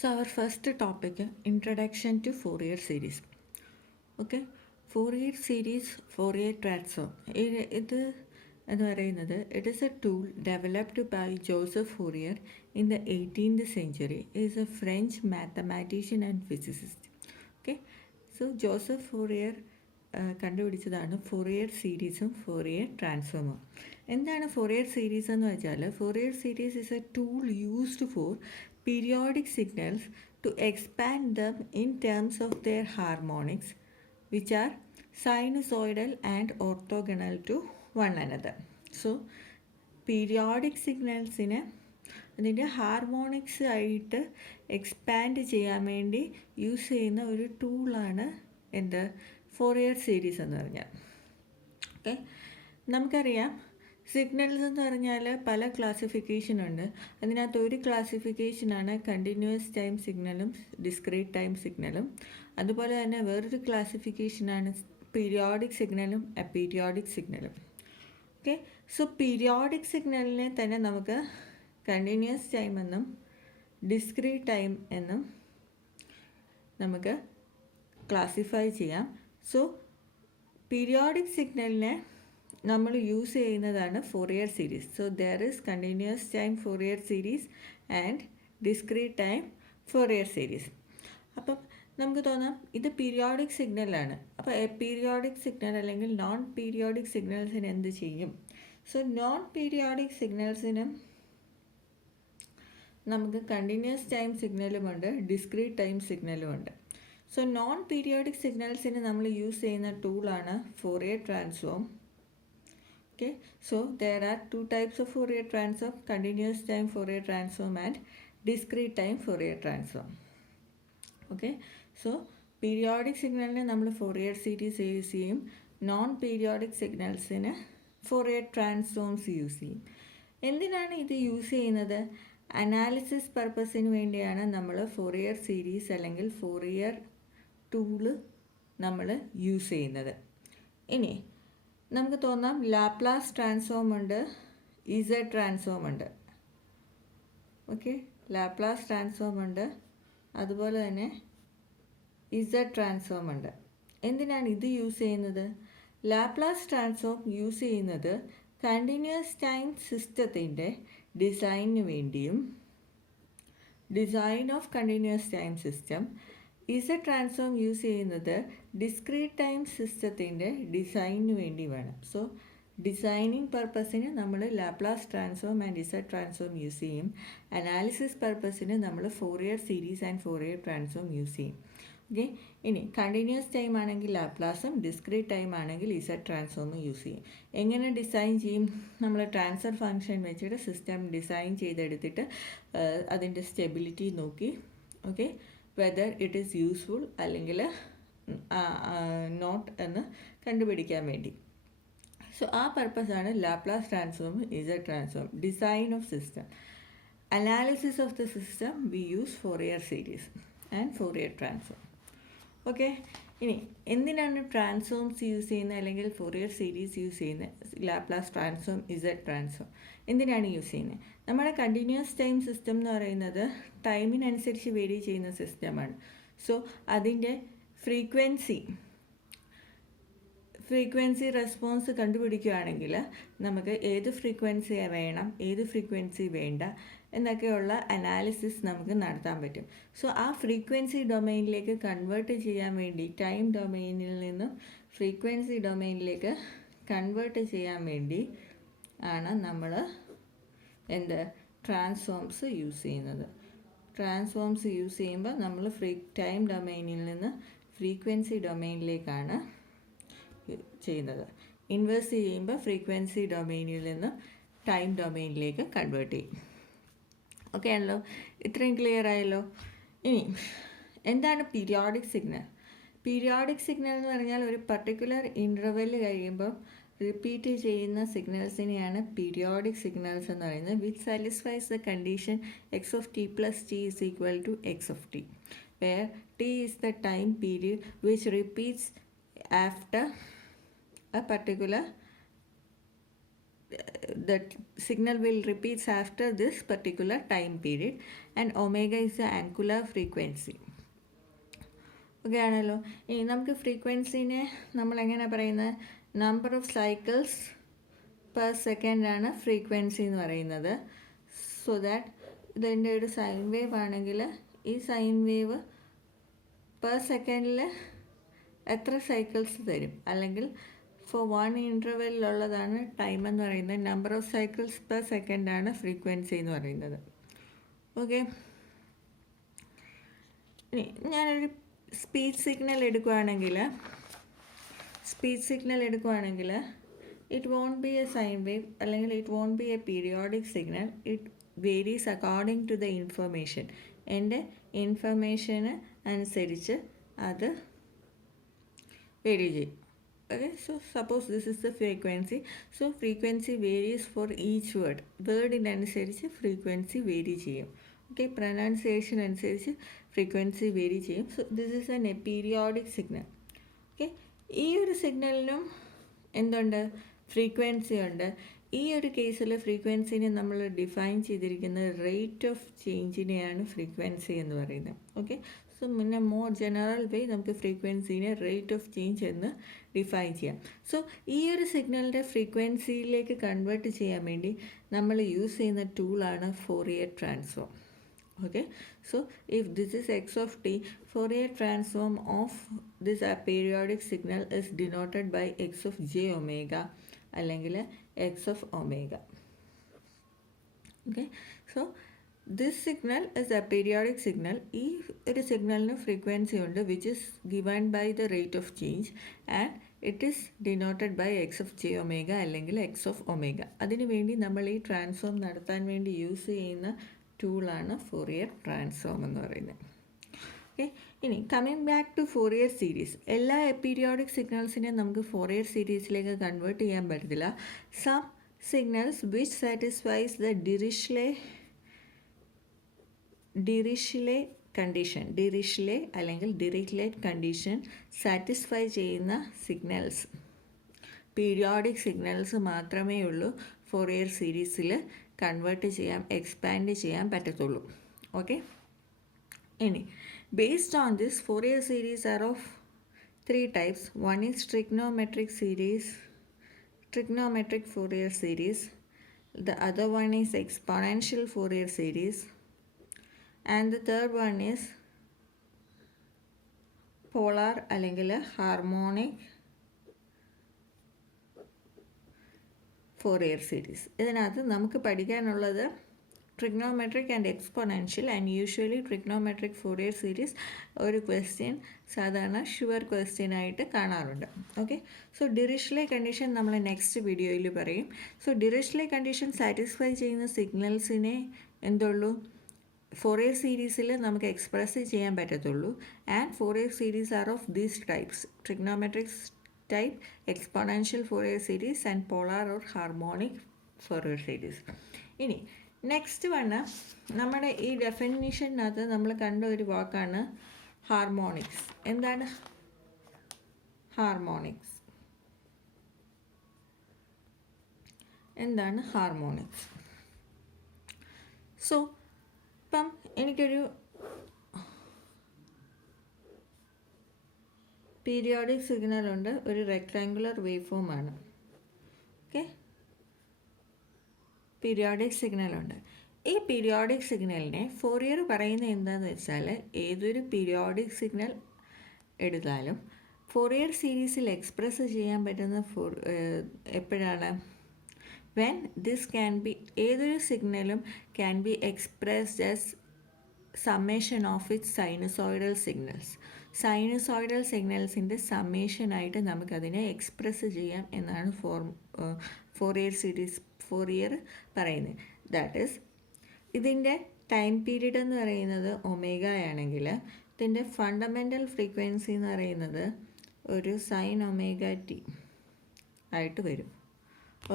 So our first topic, introduction to Fourier series. Okay, Fourier series, Fourier transform. ഇത് എന്ന് പറയുന്നത് it is a tool developed by Joseph Fourier in the 18th century. Is a French mathematician and physicist. Okay, so Joseph Fourier കണ്ടുപിടിച്ചതാണ് Fourier സീരീസും Fourier ട്രാൻസ്ഫോമും. എന്താണ് Fourier series എന്ന് വെച്ചാൽ, Fourier series is a tool used for periodic signals to expand them in terms of their harmonics, which are sinusoidal and orthogonal to one another. So periodic signalsine അതിൻ്റെ harmonics ആയിട്ട് expand ചെയ്യാൻ വേണ്ടി use ചെയ്യുന്ന ഒരു ടൂളാണ് എന്ത് Fourier series എന്ന് പറഞ്ഞാൽ. ഓക്കെ, നമുക്കറിയാം സിഗ്നൽസ് എന്ന് പറഞ്ഞാൽ പല ക്ലാസിഫിക്കേഷൻ ഉണ്ട്. അതിനകത്ത് ഒരു ക്ലാസിഫിക്കേഷനാണ് കണ്ടിന്യൂസ് ടൈം സിഗ്നലും ഡിസ്ക്രീറ്റ് ടൈം സിഗ്നലും. അതുപോലെ തന്നെ വേറൊരു ക്ലാസിഫിക്കേഷനാണ് പീരിയോഡിക് സിഗ്നലും അപീരിയോഡിക് സിഗ്നലും. ഓക്കെ, സോ പീരിയോഡിക് സിഗ്നലിനെ തന്നെ നമുക്ക് കണ്ടിന്യൂസ് ടൈം എന്നും ഡിസ്ക്രീറ്റ് ടൈം എന്നും നമുക്ക് ക്ലാസിഫൈ ചെയ്യാം. സോ പീരിയോഡിക് സിഗ്നലിനെ നമ്മൾ യൂസ് ചെയ്യുന്നതാണ് Fourier series. So there is continuous time Fourier series and discrete time Fourier series. അപ്പം നമുക്ക് തോന്നാം ഇത് പീരിയോഡിക് സിഗ്നലാണ്. അപ്പോൾ പീരിയോഡിക് സിഗ്നൽ അല്ലെങ്കിൽ നോൺ പീരിയോഡിക് സിഗ്നൽസിന് എന്ത് ചെയ്യും? സോ നോൺ പീരിയോഡിക് സിഗ്നൽസിനും നമുക്ക് കണ്ടിന്യൂസ് ടൈം സിഗ്നലുമുണ്ട്, ഡിസ്ക്രീറ്റ് ടൈം സിഗ്നലുമുണ്ട്. സോ നോൺ പീരിയോഡിക് സിഗ്നൽസിന് നമ്മൾ യൂസ് ചെയ്യുന്ന ടൂളാണ് Fourier transform. Okay, so there are two types of Fourier transform: continuous time Fourier transform and discrete time Fourier transform. Okay, so periodic signalനെ നമ്മൾ Fourier series use ചെയ്യും, non periodic സിഗ്നൽസിന് Fourier transforms use ചെയ്യും. എന്തിനാണ് ഇത് use ചെയ്യുന്നത്? Analysis പർപ്പസിന് വേണ്ടിയാണ് നമ്മൾ Fourier സീരീസ് അല്ലെങ്കിൽ Fourier ടൂള് നമ്മൾ യൂസ് ചെയ്യുന്നത്. ഇനി നമുക്ക് തോന്നാം ലാപ്ലാസ് ട്രാൻസ്ഫോം ഉണ്ട്, ഇസഡ് ട്രാൻസ്ഫോം ഉണ്ട്. ഓക്കെ, ലാപ്ലാസ് ട്രാൻസ്ഫോം ഉണ്ട്, അതുപോലെ തന്നെ ഇസഡ് ട്രാൻസ്ഫോം ഉണ്ട്. എന്തിനാണ് ഇത് യൂസ് ചെയ്യുന്നത്? ലാപ്ലാസ് ട്രാൻസ്ഫോം യൂസ് ചെയ്യുന്നത് കണ്ടിന്യൂസ് ടൈം സിസ്റ്റത്തിൻ്റെ ഡിസൈനിന് വേണ്ടിയും, design of continuous time system. Z transform use ചെയ്യുന്നത് ഡിസ്ക്രീറ്റ് ടൈം സിസ്റ്റത്തിൻ്റെ ഡിസൈനിന് വേണ്ടി വേണം. സോ ഡിസൈനിങ് പർപ്പസിന് നമ്മൾ Laplace transform and Z transform use ചെയ്യും. അനാലിസിസ് പർപ്പസിന് നമ്മൾ Fourier series and Fourier transform use ചെയ്യും. ഓക്കെ, ഇനി കണ്ടിന്യൂസ് ടൈം ആണെങ്കിൽ ലാപ്ലാസും ഡിസ്ക്രീറ്റ് ടൈം ആണെങ്കിൽ ഇസഡ് ട്രാൻസ്ഫോമും യൂസ് ചെയ്യും. എങ്ങനെ ഡിസൈൻ ചെയ്യും? നമ്മൾ ട്രാൻസ്ഫർ ഫംഗ്ഷൻ വെച്ചിട്ട് സിസ്റ്റം ഡിസൈൻ ചെയ്തെടുത്തിട്ട് അതിൻ്റെ സ്റ്റെബിലിറ്റി നോക്കി, okay, whether it is useful അല്ലെങ്കിൽ നോട്ട് എന്ന് കണ്ടുപിടിക്കാൻ വേണ്ടി. സോ ആ പർപ്പസാണ് Laplace transform, Z transform. Design of system, analysis of the system we use Fourier series and Fourier transform. Okay, ഇനി എന്തിനാണ് ട്രാൻസ്ഫോംസ് യൂസ് ചെയ്യുന്നത് അല്ലെങ്കിൽ ഫോറിയർ സീരീസ് യൂസ് ചെയ്യുന്നത്? ലാപ്ലാസ് ട്രാൻസ്ഫോം, ഇസഡ് ട്രാൻസ്ഫോം എന്തിനാണ് യൂസ് ചെയ്യുന്നത്? നമ്മുടെ കണ്ടിന്യൂസ് ടൈം സിസ്റ്റം എന്ന് പറയുന്നത് ടൈമിനനുസരിച്ച് വേരി ചെയ്യുന്ന സിസ്റ്റമാണ്. സോ അതിൻ്റെ ഫ്രീക്വൻസി റെസ്പോൺസ് കണ്ടുപിടിക്കുകയാണെങ്കിൽ നമുക്ക് ഏത് ഫ്രീക്വൻസി വേണം, ഏത് ഫ്രീക്വൻസി വേണ്ട എന്നൊക്കെയുള്ള അനാലിസിസ് നമുക്ക് നടത്താൻ പറ്റും. സോ ആ ഫ്രീക്വൻസി ഡൊമൈനിലേക്ക് കൺവേർട്ട് ചെയ്യാൻ വേണ്ടി, ടൈം ഡൊമൈനിൽ നിന്നും ഫ്രീക്വൻസി ഡൊമൈനിലേക്ക് കൺവേർട്ട് ചെയ്യാൻ വേണ്ടി ആണ് നമ്മൾ ട്രാൻസ്ഫോംസ് യൂസ് ചെയ്യുന്നത്. ട്രാൻസ്ഫോംസ് യൂസ് ചെയ്യുമ്പോൾ നമ്മൾ ടൈം ഡൊമൈനിൽ നിന്ന് ഫ്രീക്വൻസി ഡൊമൈനിലേക്കാണ് ചെയ്യുന്നത്. ഇൻവേഴ്സ് ചെയ്യുമ്പോൾ ഫ്രീക്വൻസി ഡൊമൈനിൽ നിന്ന് ടൈം ഡൊമൈനിലേക്ക് കൺവേർട്ട് ചെയ്യും. ഓക്കെ ആണല്ലോ, ഇത്രയും ക്ലിയർ ആയല്ലോ. ഇനി എന്താണ് പീരിയോഡിക് സിഗ്നൽ? പീരിയോഡിക് സിഗ്നൽ എന്ന് പറഞ്ഞാൽ ഒരു പർട്ടിക്കുലർ ഇൻ്റർവെൽ കഴിയുമ്പോൾ റിപ്പീറ്റ് ചെയ്യുന്ന സിഗ്നൽസിനെയാണ് പീരിയോഡിക് സിഗ്നൽസ് എന്ന് പറയുന്നത്. Which satisfies the condition X of T plus T is equal to X of T, where T is the time period which repeats after a particular the signal will repeats after this particular time period, and omega is the angular frequency. Okay ആണല്ലോ. ഇനി നമുക്ക് ഫ്രീക്വൻസിനെ നമ്മളെങ്ങനെ പറയുന്നത്, number of cycles per സെക്കൻഡാണ് frequency എന്ന് പറയുന്നത്. So that ഇതിൻ്റെ ഒരു സൈൻ വേവ് ആണെങ്കിൽ ഈ സൈൻ വേവ് പെർ സെക്കൻഡിൽ എത്ര സൈക്കിൾസ് തരും, അല്ലെങ്കിൽ ഫോർ 1 ഇൻ്റർവെല്ലിലുള്ളതാണ് ടൈം എന്ന് പറയുന്നത്. നമ്പർ ഓഫ് സൈക്കിൾസ് പെർ സെക്കൻഡാണ് ഫ്രീക്വൻസി എന്ന് പറയുന്നത്. ഓക്കെ, ഇനി ഞാനൊരു സ്പീച്ച് സിഗ്നൽ എടുക്കുകയാണെങ്കിൽ it won't be a sine wave, അല്ലെങ്കിൽ it won't be a periodic signal. It varies according to the information. എൻ്റെ ഇൻഫർമേഷന് അനുസരിച്ച് അത് വേരി ചെയ്യും. Okay, so suppose this is the frequency. So frequency varies for each word. വേർഡിനനുസരിച്ച് frequency vary ചെയ്യും. Okay, pronunciation അനുസരിച്ച് frequency vary ചെയ്യും. So this is an periodic signal. Okay, ഈ ഒരു സിഗ്നലിനും എന്തുണ്ട്, ഫ്രീക്വൻസി ഉണ്ട്. ഈ ഒരു കേസിൽ ഫ്രീക്വൻസിനെ നമ്മൾ ഡിഫൈൻ ചെയ്തിരിക്കുന്നത് റേറ്റ് ഓഫ് ചേഞ്ചിനെയാണ് ഫ്രീക്വൻസി എന്ന് പറയുന്നത്. ഓക്കെ, സോ പിന്നെ മോർ ജനറൽ വേ നമുക്ക് ഫ്രീക്വൻസിനെ റേറ്റ് ഓഫ് ചേഞ്ച് എന്ന് ഡിഫൈൻ ചെയ്യാം. സോ ഈ ഒരു സിഗ്നലിൻ്റെ ഫ്രീക്വൻസിയിലേക്ക് കൺവേർട്ട് ചെയ്യാൻ വേണ്ടി നമ്മൾ യൂസ് ചെയ്യുന്ന ടൂളാണ് Fourier transform. Okay, so if this is x of t, Fourier transform of this periodic signal is denoted by x of j omega അല്ലെങ്കിൽ x of omega. Okay, so this signal is a periodic signal. ഈ ഒരു സിഗ്നലിന് frequency ഉണ്ട് which is given by the rate of change and it is denoted by x of j omega അല്ലെങ്കിൽ x of omega. അതിനു വേണ്ടി നമ്മൾ ഈ transform നടത്താൻ വേണ്ടി യൂസ് ചെയ്യുന്ന ടൂളാണ് ഫോറിയർ ട്രാൻസ്ഫോം എന്ന് പറയുന്നത്. ഓക്കെ, ഇനി coming back to Fourier series. എല്ലാ പീരിയോഡിക് സിഗ്നൽസിനെയും നമുക്ക് ഫോറിയർ സീരീസിലേക്ക് കൺവേർട്ട് ചെയ്യാൻ പറ്റത്തില്ല. Some signals which satisfies the Dirichlet condition, Dirichlet അല്ലെങ്കിൽ ഡിറിക്ലെറ്റ് കണ്ടീഷൻ സാറ്റിസ്ഫൈ ചെയ്യുന്ന സിഗ്നൽസ്, പീരിയോഡിക് സിഗ്നൽസ് മാത്രമേ ഉള്ളൂ ഫോറിയർ സീരീസിൽ കൺവേർട്ട് ചെയ്യാൻ, എക്സ്പാൻഡ് ചെയ്യാൻ പറ്റത്തുള്ളൂ. ഓക്കെ, ഇനി based on this Fourier series are of 3 types. One is trigonometric Fourier series. The other one is exponential Fourier series. And the third one is polar അല്ലെങ്കിൽ harmonic Fourier series. ഇതിനകത്ത് നമുക്ക് പഠിക്കാനുള്ളത് trigonometric and exponential. And usually trigonometric Fourier series ഒരു question സാധാരണ sure question ആയിട്ട് കാണാറുണ്ട്. Okay, so ഡിറിഷ്ലെ condition നമ്മൾ next വീഡിയോയിൽ പറയും. സോ ഡിറിഷ്ലെ കണ്ടീഷൻ സാറ്റിസ്ഫൈ ചെയ്യുന്ന സിഗ്നൽസിനെ എന്തുള്ളൂ, ഫോറിയർ സീരീസിൽ നമുക്ക് എക്സ്പ്രസ് ചെയ്യാൻ പറ്റത്തുള്ളൂ. And Fourier series are of these types: trigonometric type, exponential Fourier series and polar or harmonic Fourier series. ഇനി നെക്സ്റ്റ് വണ് നമ്മുടെ ഈ ഡെഫിനിഷനകത്ത് നമ്മൾ കണ്ട ഒരു വാക്കാണ് ഹാർമോണിക്സ്. എന്താണ് ഹാർമോണിക്സ്? എന്താണ് ഹാർമോണിക്സ്? സോ ഇപ്പം എനിക്കൊരു പീരിയോഡിക് സിഗ്നലുണ്ട്, ഒരു റെക്ടാങ്കുലർ വേവ് ഫോമാണ്. ഓക്കെ, പീരിയോഡിക് സിഗ്നലുണ്ട്. ഈ പീരിയോഡിക് സിഗ്നലിനെ ഫോറിയർ പറയുന്നത് എന്താണെന്ന് വെച്ചാൽ, ഏതൊരു പീരിയോഡിക് സിഗ്നൽ എടുത്താലും ഫോറിയർ സീരീസിൽ എക്സ്പ്രസ് ചെയ്യാൻ പറ്റുന്ന എപ്പോഴാണ്, വെൻ ദിസ് ക്യാൻ ബി, ഏതൊരു സിഗ്നലും can be expressed as summation of its sinusoidal signals. Sinusoidal സിഗ്നൽസിൻ്റെ സമ്മേഷനായിട്ട് നമുക്കതിനെ എക്സ്പ്രസ് ചെയ്യാം എന്നാണ് ഫോറിയർ പറയുന്നത്. ദാറ്റ് ഈസ്, ഇതിൻ്റെ ടൈം പീരീഡ് എന്ന് പറയുന്നത് ഒമേഗ ആണെങ്കിൽ ഇതിൻ്റെ ഫണ്ടമെൻ്റൽ ഫ്രീക്വൻസി എന്ന് പറയുന്നത് ഒരു സൈൻ ഒമേഗ ടി ആയിട്ട് വരും.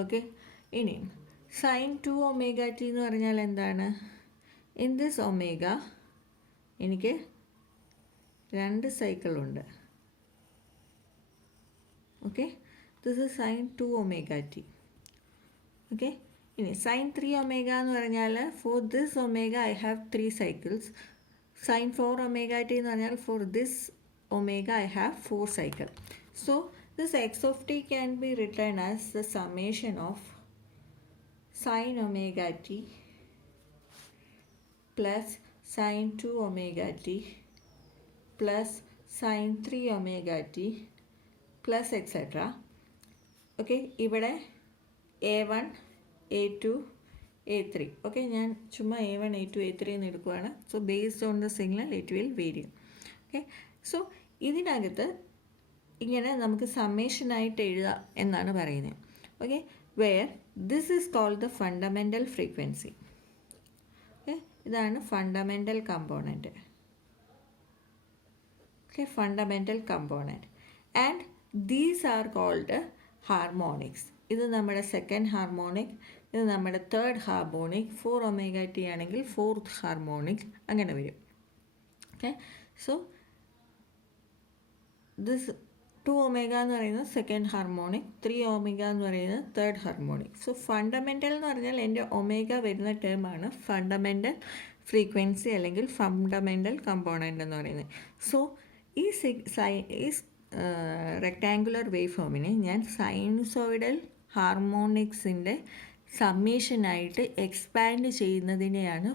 ഓക്കെ, ഇനി സൈൻ 2 ഒമേഗ ടി എന്ന് പറഞ്ഞാൽ എന്താണ്? ഇൻ ദിസ് ഒമേഗ എനിക്ക് 2 സൈക്കിളുണ്ട്. Okay, this is sine 2 omega T. Okay. ഇനി സൈൻ 3 ഒമേഗ എന്ന് പറഞ്ഞാൽ for this omega I have 3 cycles. Sine 4 omega T എന്ന് പറഞ്ഞാൽ for this omega I have 4 cycle. So this X of T can be written as the summation of sine omega T plus sine 2 omega T plus sine 3 omega T plus etcetera. Okay. ഇവിടെ A1 A2 A3. Okay, ഞാൻ ചുമ്മാ A1 A2 A3 എന്ന് എടുക്കുകയാണ്. So based on the signal it will vary. Okay. So ഇതിനകത്ത് ഇങ്ങനെ നമുക്ക് സമ്മേഷനായിട്ട് എഴുതാം എന്നാണ് പറയുന്നത്. Okay, where this is called the fundamental frequency. Okay, ഇതാണ് fundamental component. Okay, fundamental component. And these are called harmonics. ഇത് നമ്മുടെ സെക്കൻഡ് ഹാർമോണിക്, ഇത് നമ്മുടെ തേർഡ് ഹാർമോണിക്. 4 ഒമേഗ ടി ആണെങ്കിൽ ഫോർത്ത് ഹാർമോണിക്, അങ്ങനെ വരും. ഓക്കെ. സോ ദിസ് 2 ഒമേഗ എന്ന് പറയുന്നത് സെക്കൻഡ് ഹാർമോണിക്, 3 ഒമേഗ എന്ന് പറയുന്നത് തേർഡ് ഹാർമോണിക്. സോ ഫണ്ടമെൻ്റൽ എന്ന് പറഞ്ഞാൽ എൻ്റെ ഒമേഗ വരുന്ന ടേമാണ് ഫണ്ടമെൻ്റൽ ഫ്രീക്വൻസി അല്ലെങ്കിൽ ഫണ്ടമെൻ്റൽ കമ്പോണൻ്റ് എന്ന് പറയുന്നത്. സോ ഈ റെക്ടാങ്കുലർ വേവ് ഫോമിനെ ഞാൻ സൈനുസോയിഡൽ ഹാർമോണിക്സിൻ്റെ സമ്മേഷനായിട്ട് എക്സ്പാൻഡ് ചെയ്യുന്നതിനെയാണ്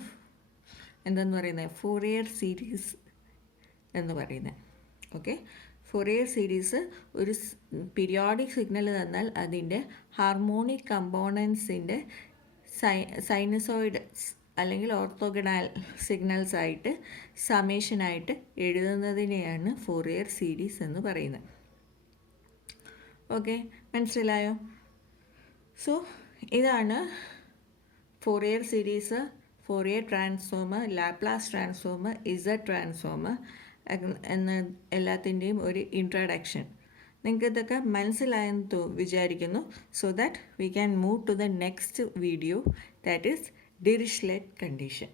എന്തെന്ന് പറയുന്നത്, ഫോറിയർ സീരീസ് എന്ന് പറയുന്നത്. ഓക്കെ, ഫോറിയർ സീരീസ് ഒരു പീരിയോഡിക് സിഗ്നൽ തന്നാൽ അതിൻ്റെ ഹാർമോണിക് കമ്പോണൻസിൻ്റെ സൈനസോയിഡ്സ് അല്ലെങ്കിൽ ഓർത്തോഗണൽ സിഗ്നൽസ് ആയിട്ട് സമേഷനായിട്ട് എഴുതുന്നതിനെയാണ് ഫോറിയർ സീരീസ് എന്ന് പറയുന്നത്. ഓക്കെ, മനസ്സിലായോ? സോ ഇതാണ് Fourier series, Fourier transform, Laplace transform, Z transform എന്ന എല്ലാത്തിൻ്റെയും ഒരു ഇൻട്രഡക്ഷൻ. നിങ്ങൾക്ക് ഇതൊക്കെ മനസ്സിലായെന്ന് വിചാരിക്കുന്നു. So that we can move to the next video, that is Dirichlet condition.